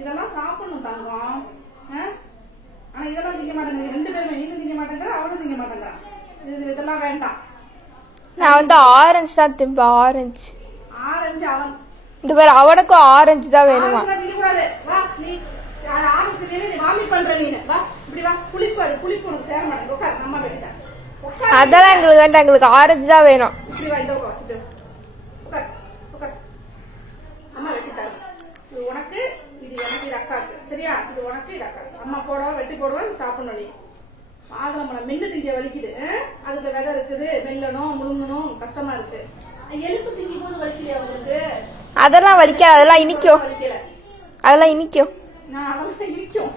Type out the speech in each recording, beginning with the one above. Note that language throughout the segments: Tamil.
இதெல்லாம் சாப்பிடணும் தங்கம். ஆனா இதெல்லாம் திங்க மாட்டேங்க. 2 பேருமே, நீனும் திங்க மாட்டேங்கிற, அவளும் திங்க மாட்டேங்கிறா. இதெல்லாம் வேண்டாம். நான் வந்து ஆரஞ்சு தான் திம்பேன். ஆரஞ்சு அவன் இந்த பேர் அவனுக்கும் ஆரஞ்சு தான் வேணுமா? திங்கக்கூடாது. வா நீ ஆரஞ்சு தின்னு நீ வாமிட் பண்ற. நீனு வா இப்படி வா. புளிப்பு உனக்கு சேர மாட்டேங்குது. உட்கார், அம்மா வெட்டிட்டேன். அதெல்லாம் எங்களுக்கு வேண்டாம். எங்களுக்கு ஆரஞ்சு தான் வேணும். இப்படி வா. இந்த உட்கார். அம்மா வெட்டிட்டாரு. இது உனக்கு, இது எனக்கு, இது அக்காக்கு. சரியா? இது உனக்கு, இது அக்காக்கு. அம்மா வெட்டி போடுவேன். சாப்பிடணும். நீ மாதுளம்பழம் மென்னு திங்க வலிக்குது. அதுல விதை இருக்குது. மெல்லணும், முழுங்கணும், கஷ்டமா இருக்கு. எலும்பு திங்கும் போது வலிக்கலையா உங்களுக்கு? அதெல்லாம் வலிக்காது. அதெல்லாம் இனிக்கும். அதெல்லாம் இனிக்கும். அதெல்லாம் இனிக்கும்.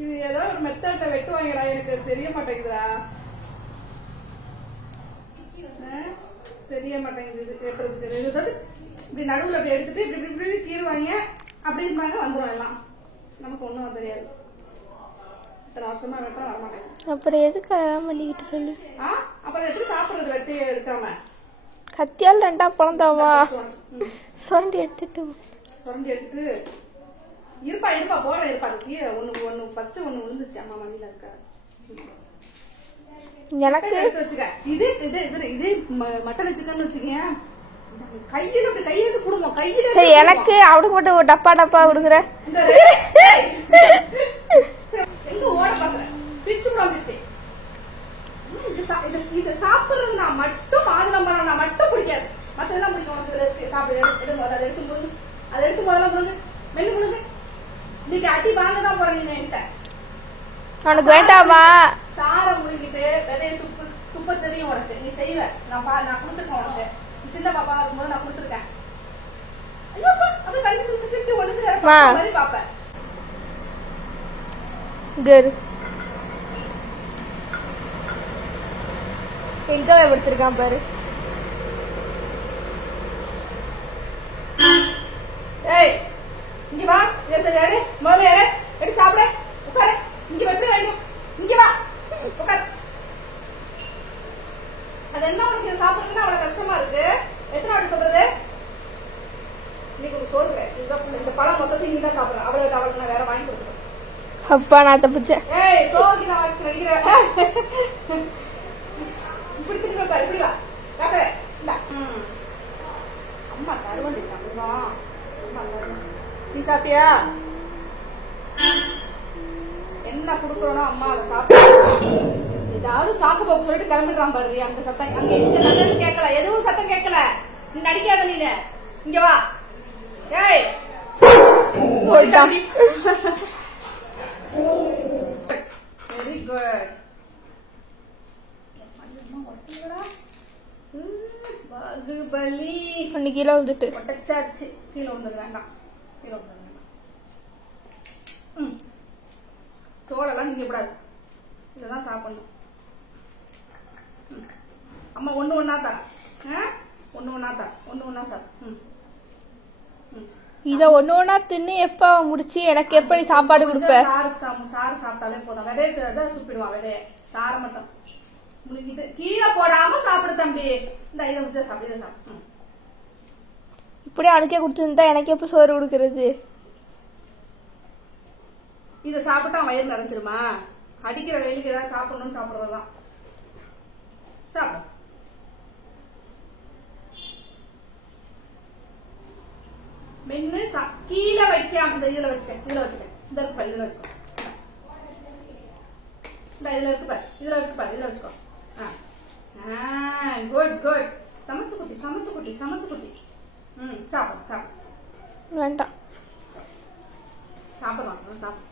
இது ஏதோ ஒரு மெத்தட்ல வெட்டுவாங்கடா. எனக்கு தெரிய மாட்டேங்குதுடா. தெரிய மாட்டேங்குது இது வெட்டுறதுக்கு. இப்படி நடுவுல அப்படி எடுத்துட்டு இப்படி இப்படி கீறுவாங்க. அப்படி இருந்தாங்க வந்துடும் எல்லாம். நமக்கு ஒண்ணும் தெரியாது. இத்தனை வருஷமா வெட்ட வரமாட்டேன். அப்புறம் எதுக்கு பண்ணிக்கிட்டு சொல்லு? அப்புறம் எப்படி சாப்பிடுறது வெட்டி எடுக்காம? கத்தியால் 2 பழந்தாமா சுரண்டி எடுத்துட்டு இருப்பா போட இருப்பா. அது கீழே ஒண்ணு ஃபர்ஸ்ட் ஒண்ணு விழுந்துச்சு. அம்மா மண்ணில இருக்க. எனக்கு எடுத்து வச்சுக்க. இது மட்டன் சிக்கன் வச்சுக்கேன். கையில அப்படி கையில குடும்பம் கையில. எனக்கு அவனுக்கு மட்டும் டப்பா கொடுக்குற. எங்க ஓட பாக்குற? பிச்சு விடாம பிச்சு. இது சாப்பிடுறது நான் மட்டும் மாதுளம்பழம் நான் மட்டும் பிடிக்காது. மத்ததெல்லாம் பிடிக்கும். உனக்கு சாப்பிடு. அதை எடுத்து முழுங்கு. அதை எடுத்து முதல்ல முழுங்கு. மென்னு முழுங்கு. இன்னைக்கு அடி வாங்கதான் போற. நீங்க என்கிட்ட உனக்கு வேண்டாமா? சார முழுங்கிட்டு விதைய துப்ப தெரியும் உனக்கு. நீ செய்வ. நான் கொடுத்துருக்கேன் உனக்கு. சின்ன பாப்பா இருக்கும்போது நான் கொடுத்துருக்கேன். ஐயோ அப்படியே கண்ணு சுட்டு ஒழுங்கு மாதிரி பாப்பேன். எங்க படுத்திருக்கான் பாரு. ஏய் இங்க வா. முதல்ல எடு சாப்பிட. உட்காரு. இங்க வெட்டு வேணும். இங்க வா. உட்காரு. அது என்ன உனக்கு சாப்பிடுறதுன்னா அவ்வளவு கஷ்டமா இருக்கு? எத்தனை வாட்டி சொல்றது? இன்னைக்கு ஒரு சோறு கிடையாது. இந்த பழம் மொத்தத்தையும் நீ தான் சாப்பிடுறேன். அவளுக்கு நான் வேற வாங்கி கொடுத்துருக்கேன். அப்பா நான் தப்பிச்சேன். ஏய் சோறு நான் வாங்கி நடிக்கிறேன். இப்படி திரும்ப உட்காரு. இப்படி வா. காக்கவே இல்ல. அம்மா தருவண்டி தங்கம். நீ சாப்பிட்டியா? என்ன குடுக்கறோனோ அம்மா அதை சாப்பிட்டு ஏதாவது சாக்கு போக்கு சொல்லிட்டு கிளம்பிடுறான் பாரு. அந்த சத்தம் அங்க எந்த சத்தம் கேட்கல. எதுவும் சத்தம் கேட்கல. நீ நடிக்காத. நீ இங்க வா. ஏய் வெரி குட். பாகுபலி. 1 கிலோ வந்துட்டு ஒட்டச்சாச்சு. கீழே வந்தது வேண்டாம். தோலெல்லாம் திங்கக்கூடாது. இதெல்லாம் சாப்பிடணும். அம்மா ஒண்ணு ஒண்ணா சாப்பிடு. இத ஒண்ணு தின்னு எப்ப முடிச்சு எனக்கு எப்படி சாப்பாடு கொடுப்ப? சாறு சாப்பிட்டாலே போதும். விதைய துப்பிடுவான். விதைய சாரை மட்டும் முழுங்கிட்டு கீழே போடாம சாப்பிடு தம்பி. இந்த இதை வச்சு சாப்பிடு. இப்படி அனுக்கே கொடுத்துருந்தா எனக்கு எப்ப சோறு கொடுக்கறது? இதை சாப்பிட்டா வயிறு நிறைஞ்சிருமா? அடிக்கிற வெயிலுக்கு ஏதாவது சாப்பிடணும்னு சாப்பிடுறதுதான். சாப்பிடு. மென்னு கீழே வைக்காம இந்த இதுல வச்சுட்டேன். இதுல வச்சுக்கோ. இந்த இதுல இருக்கு பாரு. குட். சமத்து குட்டி. சாப்பிடு. வேண்டாம். சாப்பிடலாம். சாப்பிடு.